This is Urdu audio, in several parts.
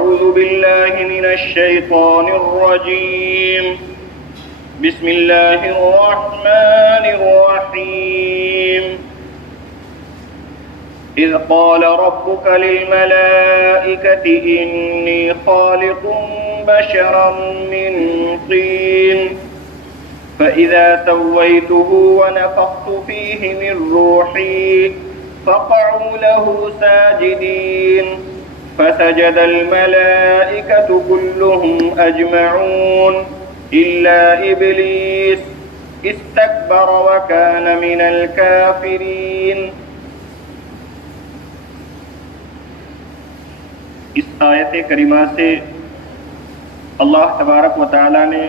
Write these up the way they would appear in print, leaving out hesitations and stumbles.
أعوذ بالله من الشيطان الرجيم بسم الله الرحمن الرحيم إذ قال ربك للملائكة إني خالق بشرا من طين فإذا سويته ونفخت فيه من روحي فقعوا له ساجدين فسجد الملائكة كلهم أجمعون إلا إبليس استكبر وكان من الكافرين. اس آیت کریمہ سے اللہ تبارک و تعالی نے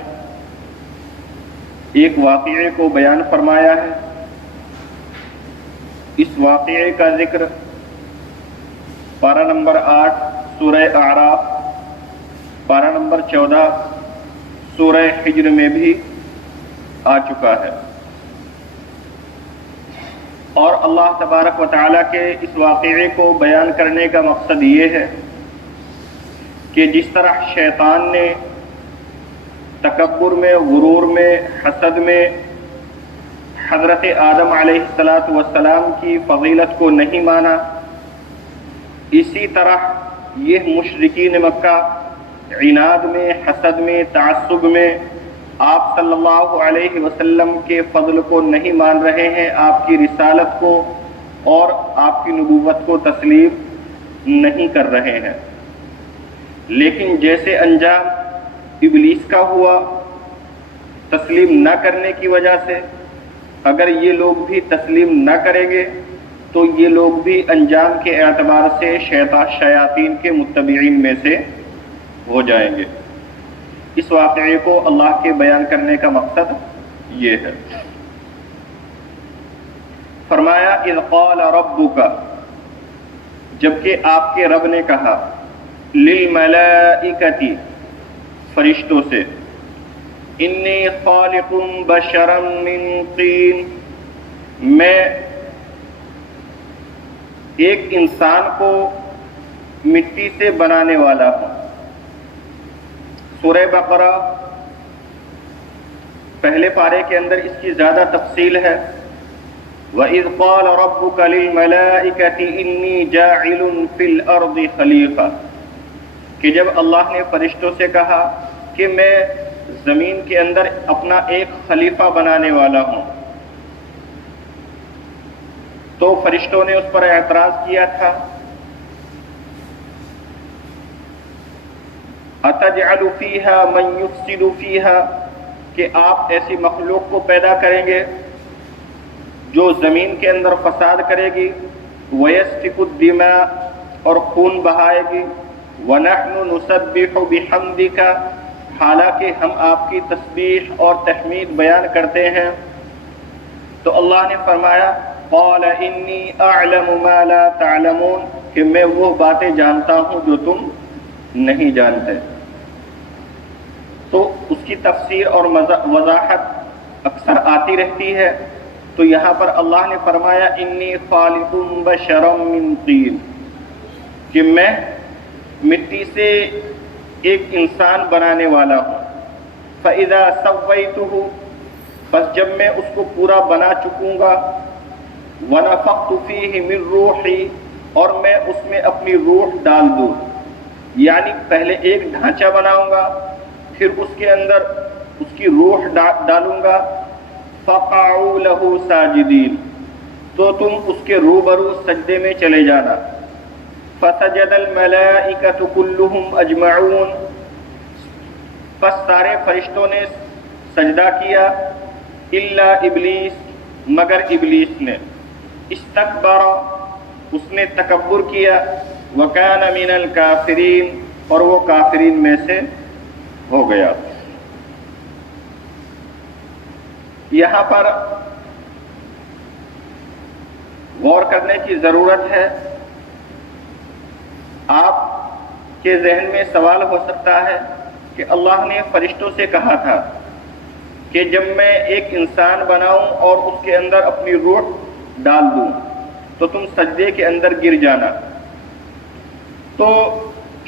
ایک واقعے کو بیان فرمایا ہے. اس واقعے کا ذکر پارہ نمبر 8 سورہ اعراف، پارہ نمبر 14 سورہ حجر میں بھی آ چکا ہے. اور اللہ تبارک و تعالیٰ کے اس واقعے کو بیان کرنے کا مقصد یہ ہے کہ جس طرح شیطان نے تکبر میں، غرور میں، حسد میں حضرت آدم علیہ السلام کی فضیلت کو نہیں مانا، اسی طرح یہ مشرکین مکہ عناد میں، حسد میں، تعصب میں آپ صلی اللہ علیہ وسلم کے فضل کو نہیں مان رہے ہیں، آپ کی رسالت کو اور آپ کی نبوت کو تسلیم نہیں کر رہے ہیں. لیکن جیسے انجام ابلیس کا ہوا تسلیم نہ کرنے کی وجہ سے، اگر یہ لوگ بھی تسلیم نہ کریں گے تو یہ لوگ بھی انجام کے اعتبار سے شیاطین کے متبعین میں سے ہو جائیں گے. اس واقعے کو اللہ کے بیان کرنے کا مقصد یہ ہے. فرمایا اذ قال ربک، جبکہ آپ کے رب نے کہا، للملائکۃ، فرشتوں سے، انی خالق بشرا من طین، میں ایک انسان کو مٹی سے بنانے والا ہوں. سورہ بقرہ پہلے پارے کے اندر اس کی زیادہ تفصیل ہے. وَإِذْ قَالَ رَبُّكَ لِلْمَلَائِكَةِ إِنِّي جَاعِلٌ فِي الْأَرْضِ خَلِيفَةً، کہ جب اللہ نے فرشتوں سے کہا کہ میں زمین کے اندر اپنا ایک خلیفہ بنانے والا ہوں، تو فرشتوں نے اس پر اعتراض کیا تھا، أَتَجْعَلُ فِيهَا مَن يُفْسِدُ فِيهَا، کہ آپ ایسی مخلوق کو پیدا کریں گے جو زمین کے اندر فساد کرے گی، وَيَسْفِكُ الدِّمَاءَ، اور خون بہائے گی، وَنَحْنُ نُسَبِّحُ بِحَمْدِكَ، حالانکہ ہم آپ کی تسبیح اور تحمید بیان کرتے ہیں. تو اللہ نے فرمایا قال انی اعلم ما لا تعلمون، کہ میں وہ باتیں جانتا ہوں جو تم نہیں جانتے. تو اس کی تفسیر اور وضاحت اکثر آتی رہتی ہے. تو یہاں پر اللہ نے فرمایا انی خالق بشرا من طین، کہ میں مٹی سے ایک انسان بنانے والا ہوں. فَإِذَا سَوَّيْتُهُ، بس جب میں اس کو پورا بنا چکوں گا، وَنَفَخْتُ فِيهِ مِن رُوحِي، اور میں اس میں اپنی روح ڈال دوں، یعنی پہلے ایک ڈھانچہ بناؤں گا، پھر اس کے اندر اس کی روح ڈالوں گا. فَقَعُوا لَهُ سَاجِدِينَ، تو تم اس کے روبرو سجدے میں چلے جانا. فَسَجَدَ الْمَلَائِكَةُ كُلُّهُمْ أَجْمَعُونَ، پس سارے فرشتوں نے سجدہ کیا، إِلَّا إِبْلِيسَ، مگر ابلیس نے، استکبر، اس نے تکبر کیا، وَكَانَ مِنَ الْكَافِرِينَ، اور وہ کافرین میں سے ہو گیا. یہاں پر غور کرنے کی ضرورت ہے. آپ کے ذہن میں سوال ہو سکتا ہے کہ اللہ نے فرشتوں سے کہا تھا کہ جب میں ایک انسان بناؤں اور اس کے اندر اپنی روح ڈال دوں تو تم سجدے کے اندر گر جانا. تو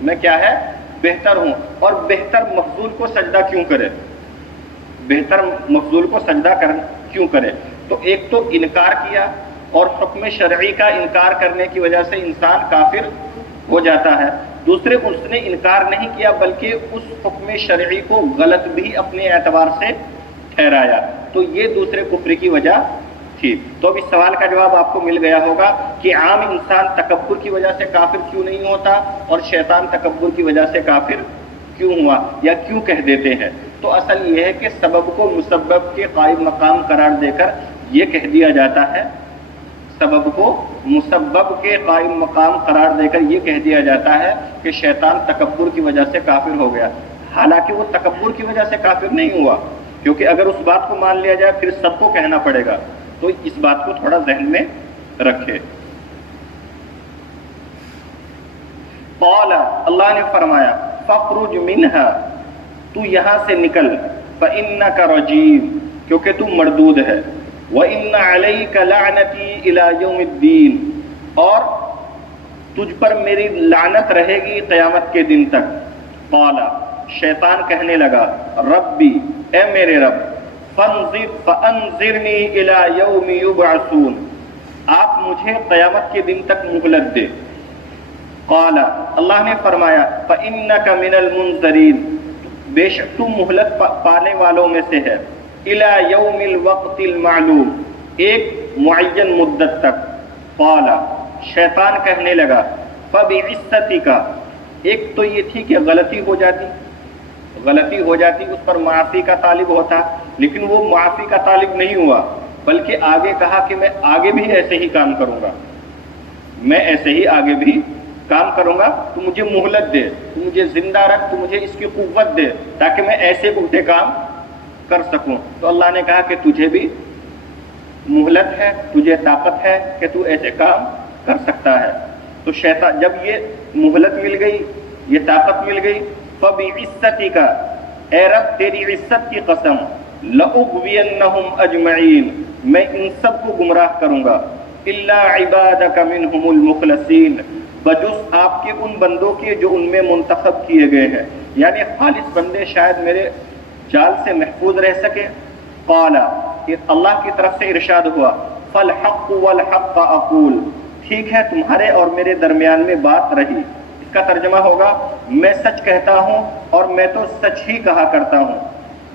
میں کیا ہے بہتر ہوں. اور بہتر مفضول کو سجدہ کیوں کرے, بہتر مفضول کو سجدہ کیوں کرے؟ تو ایک تو انکار کیا, اور حکم شرعی کا انکار کرنے کی وجہ سے انسان کافر ہو جاتا ہے. دوسرے اس نے انکار نہیں کیا بلکہ اس حکم شرعی کو غلط بھی اپنے اعتبار سے ٹھہرایا, تو یہ دوسرے کفر کی وجہ تھی. تو اب اس سوال کا جواب آپ کو مل گیا ہوگا کہ عام انسان تکبر کی وجہ سے کافر کیوں نہیں ہوتا اور شیطان تکبر کی وجہ سے کافر کیوں ہوا یا کیوں کہہ دیتے ہیں. تو اصل یہ ہے کہ سبب کو مسبب کے قائم مقام قرار دے کر یہ کہہ دیا جاتا ہے, سبب کو مسبب کے قائم مقام قرار دے کر یہ کہہ دیا جاتا ہے کہ شیطان تکبر کی وجہ سے کافر ہو گیا. حالانکہ وہ تکبر کی وجہ سے کافر نہیں ہوا, کیونکہ اگر اس بات کو مان لیا جائے پھر سب کو کہنا پڑے گا. تو اس بات کو تھوڑا ذہن میں رکھے. قال, اللہ نے فرمایا, فخرج منها, تو یہاں سے نکل, فإنك رجیم, کیونکہ تو مردود ہے, وإن عليك لعنتی إلى يوم الدین, اور تجھ پر میری لعنت رہے گی قیامت کے دن تک. قال, شیطان کہنے لگا, ربی, اے میرے رب, فانظرنی إلى یوم یبعثون, آپ مجھے قیامت کے دن تک مہلت دے. قال, اللہ نے فرمایا, فإنك من المنظرین, بے شک تو مہلت پانے والوں میں سے ہے, إلى یوم الوقت المعلوم, ایک معین مدت تک. قال, شیطان کہنے لگا, فبعزتک, ایک تو یہ تھی کہ غلطی ہو جاتی اس پر معافی کا طالب ہوتا, لیکن وہ معافی کا طالب نہیں ہوا بلکہ آگے کہا کہ میں آگے بھی ایسے ہی کام کروں گا, میں ایسے ہی آگے بھی کام کروں گا, تو مجھے مہلت دے, تو مجھے زندہ رکھ, تو مجھے اس کی قوت دے تاکہ میں ایسے الٹے کام کر سکوں. تو اللہ نے کہا کہ تجھے بھی مہلت ہے, تجھے طاقت ہے کہ تو ایسے کام کر سکتا ہے. تو شیطان جب یہ مہلت مل گئی, یہ طاقت مل گئی, فبعزتک, اے رب تیری عزت کی قسم, لأغوینہم اجمعین, میں ان سب کو گمراہ کروں گا, الا عبادک منہم المخلصین, بجز آپ کے ان بندوں کے جو ان میں منتخب کیے گئے ہیں, یعنی خالص بندے شاید میرے جال سے محفوظ رہ سکے. قال, اللہ کی طرف سے ارشاد ہوا, فالحق والحق اقول, ٹھیک ہے تمہارے اور میرے درمیان میں بات رہی. اس کا ترجمہ ہوگا, میں سچ کہتا ہوں اور میں تو سچ ہی کہا کرتا ہوں.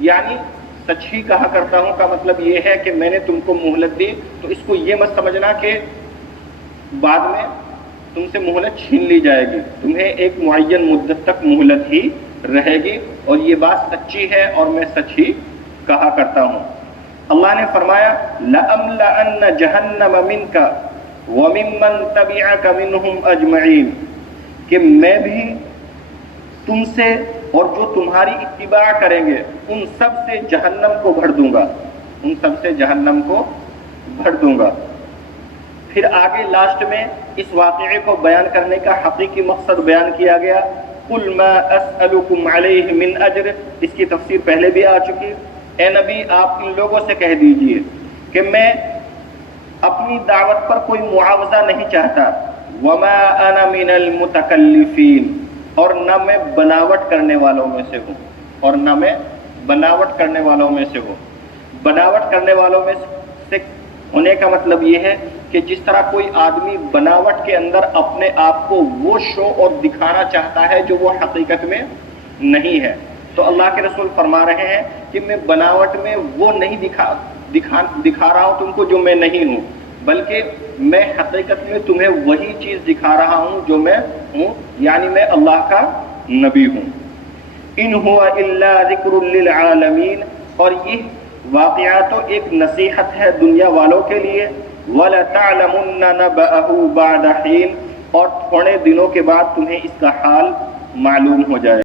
یعنی سچ ہی کہا کرتا ہوں کا مطلب یہ ہے کہ میں نے تم کو مہلت دی, تو اس کو یہ مت سمجھنا کہ بعد میں تم سے مہلت چھین لی جائے گی, تمہیں ایک معین مدت تک مہلت ہی رہے گی, اور یہ بات سچی ہے اور میں سچ ہی کہا کرتا ہوں. اللہ نے فرمایا, لَأَمْلَأَنَّ جَهَنَّمَ مِنْكَ وَمِمَّنْ تَبِعَكَ مِنْهُمْ أَجْمَعِينَ, کہ میں بھی تم سے اور جو تمہاری اتباع کریں گے ان سب سے جہنم کو بھر دوں گا, ان سب سے جہنم کو بھر دوں گا. پھر آگے لاسٹ میں اس واقعے کو بیان کرنے کا حقیقی مقصد بیان کیا گیا. قُلْ مَا أَسْأَلُكُمْ عَلَيْهِ مِنْ أَجْرٍ, اس کی تفسیر پہلے بھی آ چکی. اے نبی آپ ان لوگوں سے کہہ دیجئے کہ میں اپنی دعوت پر کوئی معاوضہ نہیں چاہتا. وَمَا أَنَا مِنَ الْمُتَكَلِّفِينَ, اور نہ میں بناوٹ کرنے والوں میں سے ہوں, اور نہ میں بناوٹ کرنے والوں میں سے ہوں. بناوٹ کرنے والوں میں سے ہونے کا مطلب یہ ہے کہ جس طرح کوئی آدمی بناوٹ کے اندر اپنے آپ کو وہ شو اور دکھانا چاہتا ہے جو وہ حقیقت میں نہیں ہے, تو اللہ کے رسول فرما رہے ہیں کہ میں بناوٹ میں وہ نہیں دکھا رہا ہوں تم کو جو میں نہیں ہوں, بلکہ میں حقیقت میں تمہیں وہی چیز دکھا رہا ہوں جو میں ہوں, یعنی میں اللہ کا نبی ہوں. ان هو الا ذکر للعالمین, اور یہ واقعہ تو ایک نصیحت ہے دنیا والوں کے لیے. وَلَتَعْلَمُنَّ نَبَأَهُ بَعْدَ حِينٍ, اور تھوڑے دنوں کے بعد تمہیں اس کا حال معلوم ہو جائے.